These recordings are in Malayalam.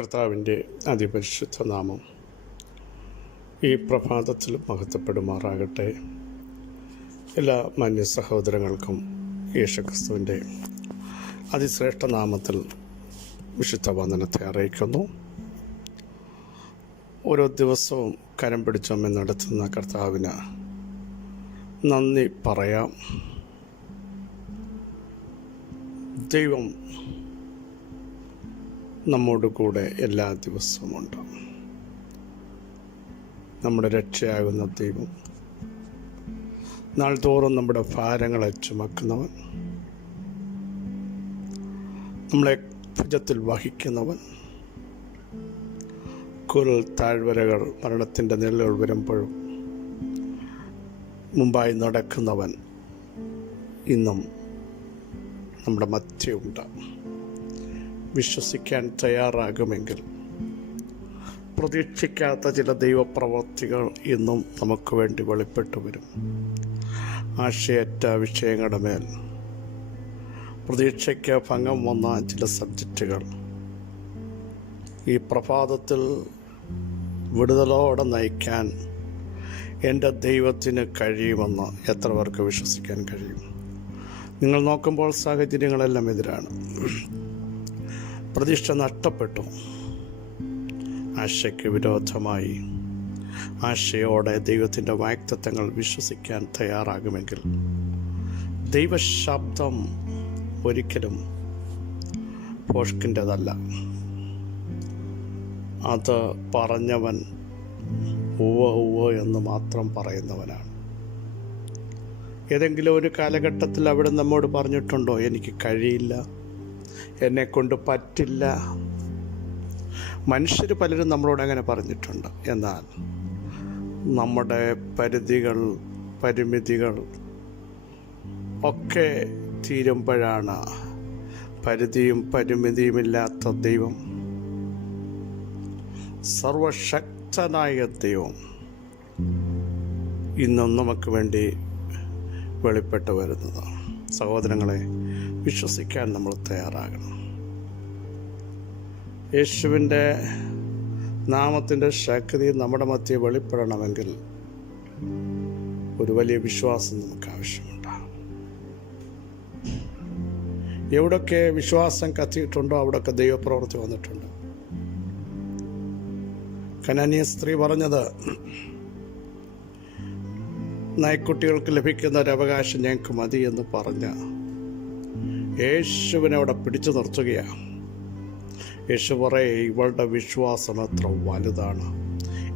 കർത്താവിൻ്റെ അതിപരിശുദ്ധ നാമം ഈ പ്രഭാതത്തിൽ മഹത്വപ്പെടുമാറാകട്ടെ. എല്ലാ മാന്യ സഹോദരങ്ങൾക്കും യേശുക്രിസ്തുവിൻ്റെ അതിശ്രേഷ്ഠ നാമത്തിൽ വിശുദ്ധ വന്ദനത്തെ അറിയിക്കുന്നു. ഓരോ ദിവസവും കരം പിടിച്ചമ്മ നടത്തുന്ന കർത്താവിന് നന്ദി പറയാം. ദൈവം നമ്മോട് കൂടെ എല്ലാ ദിവസവും ഉണ്ട്. നമ്മുടെ രക്ഷയാകുന്ന ദൈവം, നാൾതോറും നമ്മുടെ ഭാരങ്ങളെ ചുമക്കുന്നവൻ, നമ്മളെ ഭുജത്തിൽ വഹിക്കുന്നവൻ, കുരൽ താഴ്വരകൾ മരണത്തിൻ്റെ നിഴലുകൾ വരുമ്പോഴും മുമ്പായി നടക്കുന്നവൻ ഇന്നും നമ്മുടെ മധ്യമുണ്ട്. വിശ്വസിക്കാൻ തയ്യാറാകുമെങ്കിൽ പ്രതീക്ഷിക്കാത്ത ചില ദൈവപ്രവർത്തികൾ ഇന്നും നമുക്ക് വേണ്ടി വെളിപ്പെട്ടു വരും. ആശയറ്റ വിഷയങ്ങളുടെ മേൽ പ്രതീക്ഷയ്ക്ക് ഭംഗം വന്ന ചില സബ്ജക്റ്റുകൾ ഈ പ്രഭാതത്തിൽ വിടുതലോടെ നയിക്കാൻ എൻ്റെ ദൈവത്തിന് കഴിയുമെന്ന് എത്ര പേർക്ക് വിശ്വസിക്കാൻ കഴിയും? നിങ്ങൾ നോക്കുമ്പോൾ സാഹചര്യങ്ങളെല്ലാം എതിരാണ്. പ്രതീക്ഷ നഷ്ടപ്പെട്ടു. ആശയ്ക്ക് വിരോധമായി ആശയോടെ ദൈവത്തിൻ്റെ വാഗ്ദത്തങ്ങൾ വിശ്വസിക്കാൻ തയ്യാറാകുമെങ്കിൽ ദൈവശബ്ദം ഒരിക്കലും ഭോഷ്കിൻ്റെതല്ല. അത് പറഞ്ഞവൻ ഉവ്വ ഉവ്വ എന്ന് മാത്രം പറയുന്നവനാണ്. ഏതെങ്കിലും ഒരു കാലഘട്ടത്തിൽ അവിടെ നമ്മോട് പറഞ്ഞിട്ടുണ്ടോ, എനിക്ക് കഴിയില്ല, എന്നെക്കൊണ്ട് പറ്റില്ല? മനുഷ്യർ പലരും നമ്മളോട് അങ്ങനെ പറഞ്ഞിട്ടുണ്ട്. എന്നാൽ നമ്മുടെ പരിമിതികൾ ഒക്കെ തീരുമ്പോഴാണ് പരിധിയും പരിമിതിയുമില്ലാത്ത ദൈവം, സർവശക്തനായ ദൈവം ഇന്നും നമുക്ക് വേണ്ടി വെളിപ്പെട്ടു വരുന്നത്. സഹോദരങ്ങളെ, വിശ്വസിക്കാൻ നമ്മൾ തയ്യാറാകണം. യേശുവിൻ്റെ നാമത്തിൻ്റെ ശക്തി നമ്മുടെ മധ്യേ വെളിപ്പെടണമെങ്കിൽ ഒരു വലിയ വിശ്വാസം നമുക്ക് ആവശ്യമുണ്ട്. എവിടൊക്കെ വിശ്വാസം കത്തിയിട്ടുണ്ടോ അവിടെയൊക്കെ ദൈവപ്രവൃത്തി വന്നിട്ടുണ്ട്. കനാന്യ സ്ത്രീ പറഞ്ഞത്, നായ്ക്കുട്ടികൾക്ക് ലഭിക്കുന്ന ഒരവകാശം ഞങ്ങൾക്ക് മതി എന്ന് പറഞ്ഞ യേശുവിനെ അവിടെ പിടിച്ചു നിർത്തുകയാണ്. യേശു പറയെ, ഇവളുടെ വിശ്വാസം എത്ര വലുതാണ്,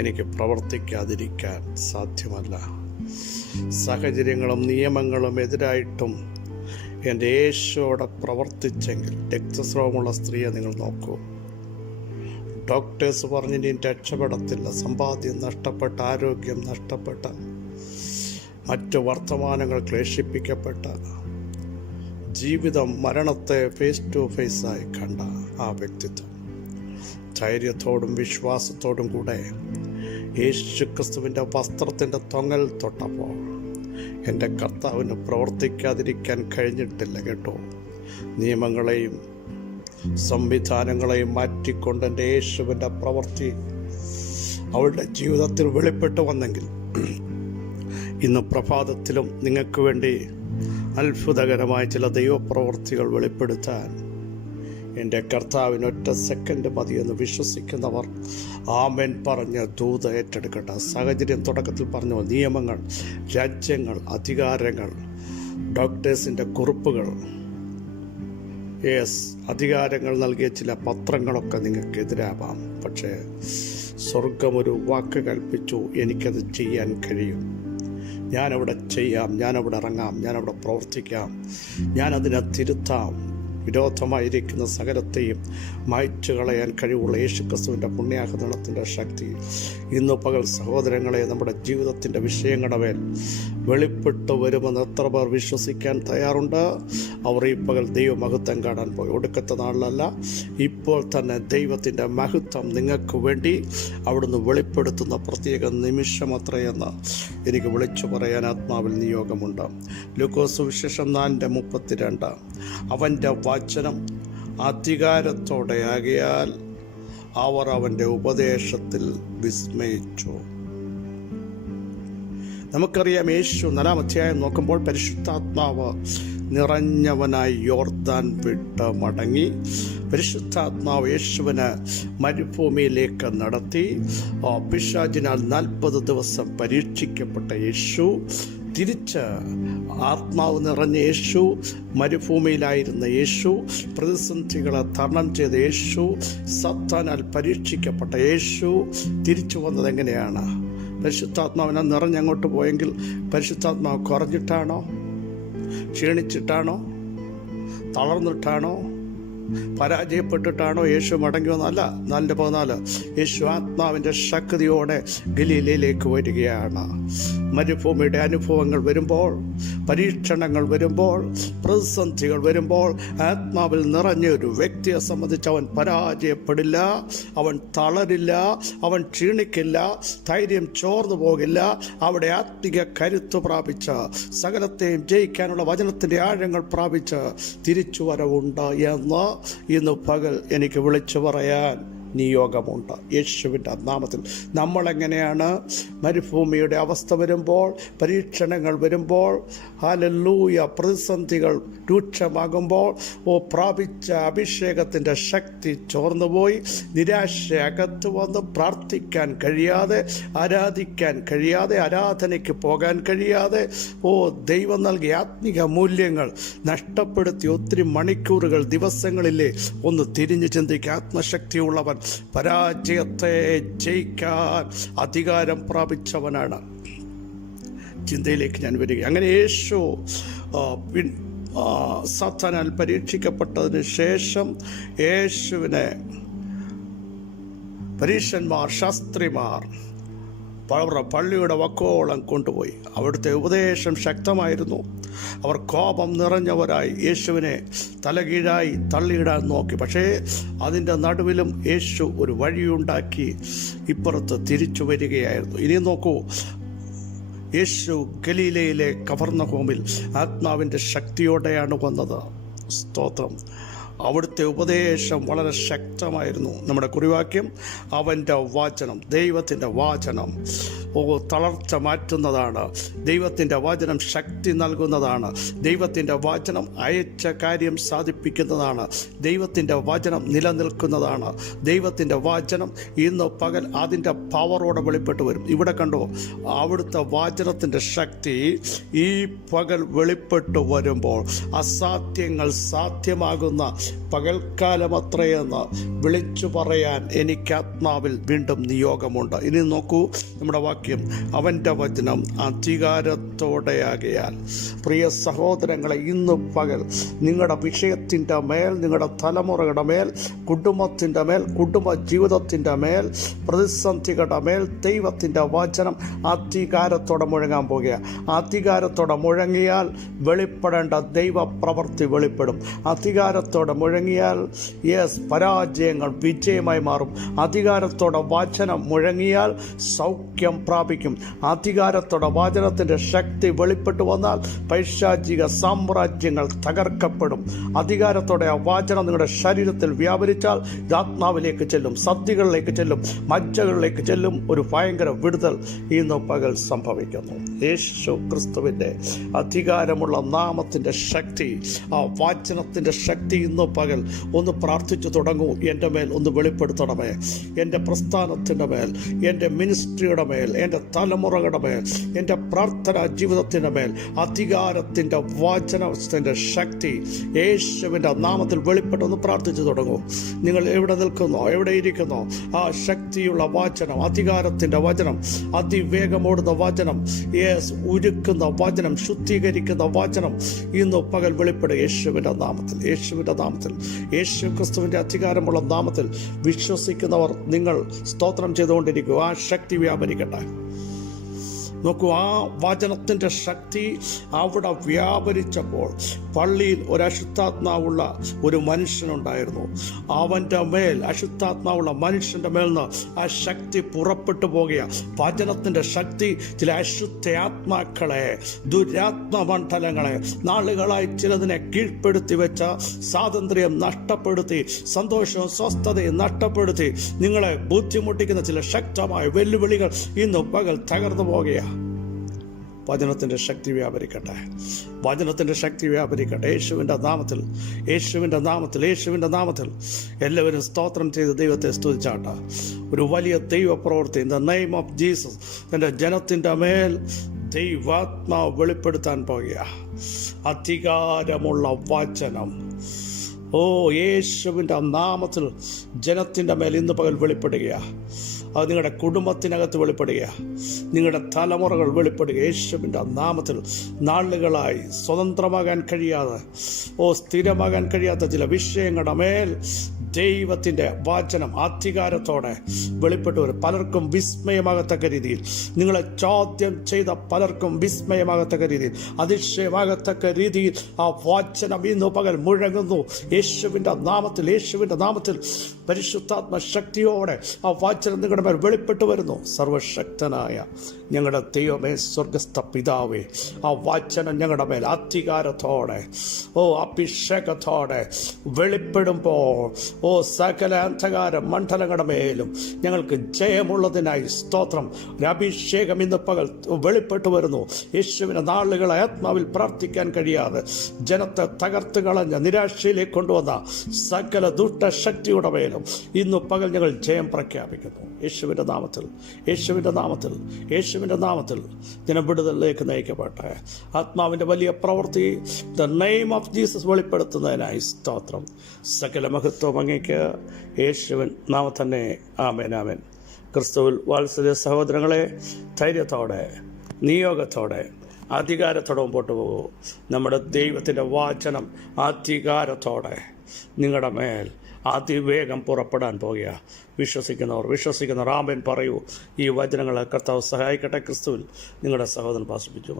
എനിക്ക് പ്രവർത്തിക്കാതിരിക്കാൻ സാധ്യമല്ല. സാഹചര്യങ്ങളും നിയമങ്ങളും എതിരായിട്ടും എൻ്റെ യേശുവോടെ പ്രവർത്തിച്ചെങ്കിൽ. രക്തസ്രാവമുള്ള സ്ത്രീയെ നിങ്ങൾ നോക്കൂ. ഡോക്ടേഴ്സ് പറഞ്ഞ് ഇനി രക്ഷപ്പെടത്തില്ല, സമ്പാദ്യം നഷ്ടപ്പെട്ട, ആരോഗ്യം നഷ്ടപ്പെട്ട, മറ്റു വർത്തമാനങ്ങൾ ക്ലേശിപ്പിക്കപ്പെട്ട, ജീവിതം മരണത്തെ ഫേസ് ടു ഫേസായി കണ്ട ആ വ്യക്തിത്വം ധൈര്യത്തോടും വിശ്വാസത്തോടും കൂടെ യേശുക്രിസ്തുവിൻ്റെ വസ്ത്രത്തിൻ്റെ തൊങ്ങൽ തൊട്ടപ്പോൾ എൻ്റെ കർത്താവിന് പ്രവർത്തിക്കാതിരിക്കാൻ കഴിഞ്ഞിട്ടില്ല കേട്ടോ. നിയമങ്ങളെയും സംവിധാനങ്ങളെയും മാറ്റിക്കൊണ്ട് എൻ്റെ യേശുവിൻ്റെ പ്രവൃത്തി അവളുടെ ജീവിതത്തിൽ വെളിപ്പെട്ടു വന്നെങ്കിൽ ഇന്ന് പ്രഭാതത്തിലും നിങ്ങൾക്ക് വേണ്ടി അത്ഭുതകരമായ ചില ദൈവപ്രവൃത്തികൾ വെളിപ്പെടുത്താൻ എൻ്റെ കർത്താവിന് ഒറ്റ സെക്കൻഡ് മതിയെന്ന് വിശ്വസിക്കുന്നവർ ആമേൻ പറഞ്ഞ് ദൂത് ഏറ്റെടുക്കട്ടെ. സാഹചര്യം തുടക്കത്തിൽ പറഞ്ഞു, നിയമങ്ങൾ, രാജ്യങ്ങൾ, അധികാരങ്ങൾ, ഡോക്ടേഴ്സിൻ്റെ കുറിപ്പുകൾ, അധികാരങ്ങൾ നൽകിയ ചില പത്രങ്ങളൊക്കെ നിങ്ങൾക്കെതിരാവാം. പക്ഷേ സ്വർഗമൊരു വാക്ക് കൽപ്പിച്ചു, എനിക്കത് ചെയ്യാൻ കഴിയും. ഞാനവിടെ ചെയ്യാം, ഞാനവിടെ ഇറങ്ങാം, ഞാനവിടെ പ്രവർത്തിക്കാം, ഞാനതിനെ തിരുത്താം. വിരോധമായിരിക്കുന്ന സകലത്തെയും മായ്ച്ചു കളയാൻ കഴിവുള്ള യേശുക്രിസ്തുവിൻ്റെ പുണ്യാഹദളത്തിൻ്റെ ശക്തി ഇന്ന് പകൽ സഹോദരങ്ങളെ നമ്മുടെ ജീവിതത്തിൻ്റെ വിഷയങ്ങളുടെ മേൽ വെളിപ്പെട്ടു വരുമെന്ന് എത്ര പേർ വിശ്വസിക്കാൻ തയ്യാറുണ്ട്? അവർ ഈ പകൽ ദൈവമഹത്വം കാണാൻ പോയി. ഒടുക്കത്തെ നാളിലല്ല, ഇപ്പോൾ തന്നെ ദൈവത്തിൻ്റെ മഹത്വം നിങ്ങൾക്ക് വേണ്ടി അവിടുന്ന് വെളിപ്പെടുത്തുന്ന പ്രത്യേക നിമിഷമത്രയെന്ന് എനിക്ക് വിളിച്ചു പറയാൻ ആത്മാവിൽ നിയോഗമുണ്ട്. ലൂക്കോസ് വിശേഷം 4:32 അവൻ്റെ വചനം അധികാരത്തോടെ ആകയാൽ അവർ അവൻ്റെ ഉപദേശത്തിൽ വിസ്മയിച്ചു. നമുക്കറിയാം, യേശു 4-ാം അധ്യായം നോക്കുമ്പോൾ പരിശുദ്ധാത്മാവ് നിറഞ്ഞവനായി യോർദാൻ വിട്ട് മടങ്ങി. പരിശുദ്ധാത്മാവ് യേശുവിനെ മരുഭൂമിയിലേക്ക് നടത്തി. പിശാചിനാൽ 40 ദിവസം പരീക്ഷിക്കപ്പെട്ട യേശു തിരിച്ച് ആത്മാവ് നിറഞ്ഞ യേശു, മരുഭൂമിയിലായിരുന്ന യേശു, പ്രതിസന്ധികളെ തരണം ചെയ്ത യേശു, സത്താനാൽ പരീക്ഷിക്കപ്പെട്ട യേശു തിരിച്ചു വന്നത് എങ്ങനെയാണ്? പരിശുദ്ധാത്മാവിനെ നിറഞ്ഞങ്ങോട്ട് പോയെങ്കിൽ പരിശുദ്ധാത്മാവ് കുറഞ്ഞിട്ടാണോ? ക്ഷീണിച്ചിട്ടാണോ? തളർന്നിട്ടാണോ? പരാജയപ്പെട്ടിട്ടാണോ യേശു മടങ്ങി വന്നല്ല? 4:14 യേശു ആത്മാവിൻ്റെ ശക്തിയോടെ ഗലീലയിലേക്ക് വരികയാണ്. മരുഭൂമിയുടെ അനുഭവങ്ങൾ വരുമ്പോൾ, പരീക്ഷണങ്ങൾ വരുമ്പോൾ, പ്രതിസന്ധികൾ വരുമ്പോൾ ആത്മാവിൽ നിറഞ്ഞ ഒരു വ്യക്തിയെ സംബന്ധിച്ച് അവൻ പരാജയപ്പെടില്ല, അവൻ തളരില്ല, അവൻ ക്ഷീണിക്കില്ല, ധൈര്യം ചോർന്നു പോകില്ല. അവിടെ ആത്മിക കരുത്ത് പ്രാപിച്ച് സകലത്തെയും ജയിക്കാനുള്ള വചനത്തിൻ്റെ ആഴങ്ങൾ പ്രാപിച്ച് തിരിച്ചു വരവുണ്ട് എന്ന് ഇന്ന് പകൽ എനിക്ക് വിളിച്ചു പറയാൻ നിയോഗമുണ്ട്. യേശുവിൻ്റെ നാമത്തിൽ നമ്മളെങ്ങനെയാണ് മരുഭൂമിയുടെ അവസ്ഥ വരുമ്പോൾ, പരീക്ഷണങ്ങൾ വരുമ്പോൾ, ഹല്ലേലൂയ, പ്രതിസന്ധികൾ രൂക്ഷമാകുമ്പോൾ പ്രാപിച്ച അഭിഷേകത്തിൻ്റെ ശക്തി ചോർന്നുപോയി, നിരാശ അകത്ത് വന്ന് പ്രാർത്ഥിക്കാൻ കഴിയാതെ, ആരാധിക്കാൻ കഴിയാതെ, ആരാധനയ്ക്ക് പോകാൻ കഴിയാതെ, ദൈവം നൽകിയ ആത്മിക മൂല്യങ്ങൾ നഷ്ടപ്പെടുത്തി ഒത്തിരി മണിക്കൂറുകൾ, ദിവസങ്ങളിലെ ഒന്ന് തിരിഞ്ഞു ചിന്തിക്കുക. ആത്മശക്തിയുള്ളവൻ പരാജയത്തെ ജയിക്കാൻ അധികാരം പ്രാപിച്ചവനാണ്. ചിന്തയിലേക്ക് ഞാൻ വരിക. അങ്ങനെ യേശു സാത്താനാൽ പരീക്ഷിക്കപ്പെട്ടതിന് ശേഷം യേശുവിനെ പരീശന്മാർ, ശാസ്ത്രിമാർ പള്ളിയുടെ വക്കോളം കൊണ്ടുപോയി. അവിടുത്തെ ഉപദേശം ശക്തമായിരുന്നു. അവർ കോപം നിറഞ്ഞവരായി യേശുവിനെ തലകീഴായി തള്ളിയിടാൻ നോക്കി. പക്ഷേ അതിൻ്റെ നടുവിലും യേശു ഒരു വഴിയുണ്ടാക്കി ഇപ്പുറത്ത് തിരിച്ചു വരികയായിരുന്നു. ഇനി നോക്കൂ, യേശു ഗലീലയിലെ കഫർന്നഹൂമിൽ ആത്മാവിൻ്റെ ശക്തിയോടെയാണ് വന്നത്. സ്തോത്രം. അവിടുത്തെ ഉപദേശം വളരെ ശക്തമായിരുന്നു. നമ്മുടെ കുറിവാക്യം അവൻ്റെ വചനം, ദൈവത്തിൻ്റെ വചനം തളർച്ച മാറ്റുന്നതാണ്. ദൈവത്തിൻ്റെ വചനം ശക്തി നൽകുന്നതാണ്. ദൈവത്തിൻ്റെ വചനം അയച്ച കാര്യം സാധിപ്പിക്കുന്നതാണ്. ദൈവത്തിൻ്റെ വചനം നിലനിൽക്കുന്നതാണ്. ദൈവത്തിൻ്റെ വചനം ഇന്ന് പകൽ അതിൻ്റെ പവറോടെ വെളിപ്പെട്ട് വരും. ഇവിടെ കണ്ടോ, അവിടുത്തെ വചനത്തിൻ്റെ ശക്തി ഈ പകൽ വെളിപ്പെട്ട് വരുമ്പോൾ അസാധ്യങ്ങൾ സാധ്യമാകുന്ന പകൽക്കാലമത്രയെന്ന് വിളിച്ചു പറയാൻ എനിക്ക് ആത്മാവിൽ വീണ്ടും നിയോഗമുണ്ട്. ഇനി നോക്കൂ, നമ്മുടെ വാക്യം അവൻ്റെ വചനം അധികാരത്തോടെയാകയാൽ. പ്രിയ സഹോദരങ്ങളെ, ഇന്ന് പകൽ നിങ്ങളുടെ വിഷയത്തിൻ്റെ മേൽ, നിങ്ങളുടെ തലമുറകളുടെ മേൽ, കുടുംബത്തിൻ്റെ മേൽ, കുടുംബ ജീവിതത്തിൻ്റെ മേൽ, പ്രതിസന്ധികളുടെ മേൽ ദൈവത്തിൻ്റെ വചനം അധികാരത്തോടെ മുഴങ്ങാൻ പോകുക. അധികാരത്തോടെ മുഴങ്ങിയാൽ വെളിപ്പെടേണ്ട ദൈവപ്രവൃത്തി വെളിപ്പെടും. അധികാരത്തോടെ മുഴങ്ങിയാൽ പരാജയങ്ങൾ വിജയമായി മാറും. അധികാരത്തോടെ വചനം മുഴങ്ങിയാൽ സൗഖ്യം പ്രാപിക്കും. അധികാരത്തോടെ വചനത്തിൻ്റെ ശക്തി വെളിപ്പെട്ടു വന്നാൽ പൈശാചിക സാമ്രാജ്യങ്ങൾ തകർക്കപ്പെടും. അധികാരത്തോടെ ആ വചനം നിങ്ങളുടെ ശരീരത്തിൽ വ്യാപരിച്ചാൽ ആത്മാവിലേക്ക് ചെല്ലും, സദ്യകളിലേക്ക് ചെല്ലും, മജ്ജകളിലേക്ക് ചെല്ലും. ഒരു ഭയങ്കര വിടുതൽ ഇന്ന് പകൽ സംഭവിക്കുന്നു. യേശു ക്രിസ്തുവിൻ്റെ അധികാരമുള്ള നാമത്തിൻ്റെ ശക്തി, ആ വചനത്തിൻ്റെ ശക്തി ഇന്ന് പകൽ ഒന്ന് പ്രാർത്ഥിച്ചു തുടങ്ങൂ. എൻ്റെ മേൽ ഒന്ന് വെളിപ്പെടുത്തണമേ. എൻ്റെ പ്രസ്ഥാനത്തിൻ്റെ മേൽ, എൻ്റെ മിനിസ്ട്രിയുടെ മേൽ, എൻ്റെ തലമുറകളുടെ മേൽ, എൻ്റെ പ്രാർത്ഥനാ ജീവിതത്തിൻ്റെ മേൽ അധികാരത്തിൻ്റെ വചനത്തിൻ്റെ ശക്തി യേശുവിൻ്റെ നാമത്തിൽ വെളിപ്പെട്ടൊന്ന് പ്രാർത്ഥിച്ചു തുടങ്ങൂ. നിങ്ങൾ എവിടെ നിൽക്കുന്നോ, എവിടെ ഇരിക്കുന്നോ, ആ ശക്തിയുള്ള വചനം, അധികാരത്തിൻ്റെ വചനം, അതിവേഗമോടുന്ന വചനം, ഉരുക്കുന്ന വചനം, ശുദ്ധീകരിക്കുന്ന വചനം ഇന്ന് പകൽ വെളിപ്പെടുക യേശുവിൻ്റെ നാമത്തിൽ. യേശുവിൻ്റെ നാമത്തിൽ, യേശു ക്രിസ്തുവിൻ്റെ അധികാരമുള്ള നാമത്തിൽ വിശ്വസിക്കുന്നവർ നിങ്ങൾ സ്തോത്രം ചെയ്തുകൊണ്ടിരിക്കുക. ആ ശക്തി വ്യാപരിക്കട്ടെ. നോക്കൂ, ആ വചനത്തിൻ്റെ ശക്തി അവിടെ വ്യാപരിച്ചപ്പോൾ പള്ളിയിൽ ഒരു അശുദ്ധാത്മാവുള്ള ഒരു മനുഷ്യനുണ്ടായിരുന്നു. അവൻ്റെ മേൽ, അശുദ്ധാത്മാവുള്ള മനുഷ്യൻ്റെ മേൽ നിന്ന് ആ ശക്തി പുറപ്പെട്ടു പോകുകയാണ്. വചനത്തിൻ്റെ ശക്തി ചില അശുദ്ധാത്മാക്കളെ, ദുരാത്മമണ്ഡലങ്ങളെ, നാളുകളായി ചിലതിനെ കീഴ്പ്പെടുത്തി വെച്ച സ്വാതന്ത്ര്യം നഷ്ടപ്പെടുത്തി, സന്തോഷവും സ്വസ്ഥതയും നഷ്ടപ്പെടുത്തി നിങ്ങളെ ബുദ്ധിമുട്ടിക്കുന്ന ചില ശക്തമായ വെല്ലുവിളികൾ ഇന്ന് പകൽ തകർന്നു പോകുകയാണ്. വചനത്തിൻ്റെ ശക്തി വ്യാപരിക്കട്ടെ, വചനത്തിൻ്റെ ശക്തി വ്യാപരിക്കട്ടെ. യേശുവിൻ്റെ നാമത്തിൽ, യേശുവിൻ്റെ നാമത്തിൽ, യേശുവിൻ്റെ നാമത്തിൽ എല്ലാവരും സ്തോത്രം ചെയ്ത് ദൈവത്തെ സ്തുതിച്ചാട്ടെ. ഒരു വലിയ ദൈവപ്രവൃത്തി in the name of Jesus എൻ്റെ ജനത്തിൻ്റെ മേൽ ദൈവാത്മാവ് വെളിപ്പെടുത്താൻ പോകുക. അധികാരമുള്ള വചനം, യേശുവിൻ്റെ നാമത്തിൽ ജനത്തിൻ്റെ മേൽ ഇന്ന് പകൽ വെളിപ്പെടുകയാണ്. അത് നിങ്ങളുടെ കുടുംബത്തിനകത്ത് വെളിപ്പെടുക, നിങ്ങളുടെ തലമുറകൾ വെളിപ്പെടുക. യേശുവിൻ്റെ നാമത്തിൽ നാളുകളായി സ്വതന്ത്രമാകാൻ കഴിയാതെ, സ്ഥിരമാകാൻ കഴിയാത്ത ചില വിഷയങ്ങളുടെ മേൽ ദൈവത്തിൻ്റെ വചനം അധികാരത്തോടെ വെളിപ്പെട്ടു വരും. പലർക്കും വിസ്മയമാകത്തക്ക രീതിയിൽ, നിങ്ങളെ ചോദ്യം ചെയ്ത പലർക്കും വിസ്മയമാകത്തക്ക രീതിയിൽ, അതിശയമാകത്തക്ക രീതിയിൽ ആ വചനം ഇന്ന് പകൽ മുഴങ്ങുന്നു. യേശുവിൻ്റെ നാമത്തിൽ, യേശുവിൻ്റെ നാമത്തിൽ പരിശുദ്ധാത്മ ശക്തിയോടെ ആ വചനം നിങ്ങളുടെ മേൽ വെളിപ്പെട്ടു വരുന്നു. സർവശക്തനായ ഞങ്ങളുടെ ദൈവമേ, സ്വർഗസ്ഥ പിതാവേ, ആ വചനം ഞങ്ങളുടെ മേൽ അധികാരത്തോടെ, അഭിഷേകത്തോടെ വെളിപ്പെടുമ്പോൾ സകല അന്ധകാര മണ്ഡലങ്ങളുടെ മേലും ഞങ്ങൾക്ക് ജയമുള്ളതിനായി സ്തോത്രം. ഒരു അഭിഷേകം ഇന്ന് പകൽ വെളിപ്പെട്ടു വരുന്നു. യേശുവിൻ്റെ നാളുകളെ ആത്മാവിൽ പ്രാർത്ഥിക്കാൻ കഴിയാതെ ജനത്തെ തകർത്ത് കളഞ്ഞ, നിരാശയിലേക്ക് കൊണ്ടുവന്ന സകല ദുഷ്ടശക്തിയുടെ മേലും ഇന്ന് പകൽ ഞങ്ങൾ ജയം പ്രഖ്യാപിക്കുന്നു. യേശുവിൻ്റെ നാമത്തിൽ, യേശുവിൻ്റെ നാമത്തിൽ, യേശുവിൻ്റെ നാമത്തിൽ ജനം വിടുതലിലേക്ക് നയിക്കപ്പെട്ടെ. ആത്മാവിൻ്റെ വലിയ പ്രവൃത്തി ദ നെയിം ഓഫ് ജീസസ് വെളിപ്പെടുത്തുന്നതിനായി സ്തോത്രം. സകല മഹത്വം അങ്ങേക്ക് യേശുവിൻ നാമം തന്നെ. ആമേൻ, ആമേൻ. ക്രിസ്തുവിൽ വാത്സല്യ സഹോദരങ്ങളെ, ധൈര്യത്തോടെ, നിയോഗത്തോടെ, അധികാരത്തോടെ മുമ്പോട്ട് പോകൂ. നമ്മുടെ ദൈവത്തിൻ്റെ വാചനം അധികാരത്തോടെ നിങ്ങളുടെ മേൽ അതിവേഗം പുറപ്പെടാൻ പോകുക. വിശ്വസിക്കുന്നവർ ആമേൻ പറയൂ. ഈ വചനങ്ങളെ കർത്താവ് സഹായിക്കട്ടെ. ക്രിസ്തുവിൽ നിങ്ങളുടെ സഹോദരൻ പാസ്റ്റർ ബിജു.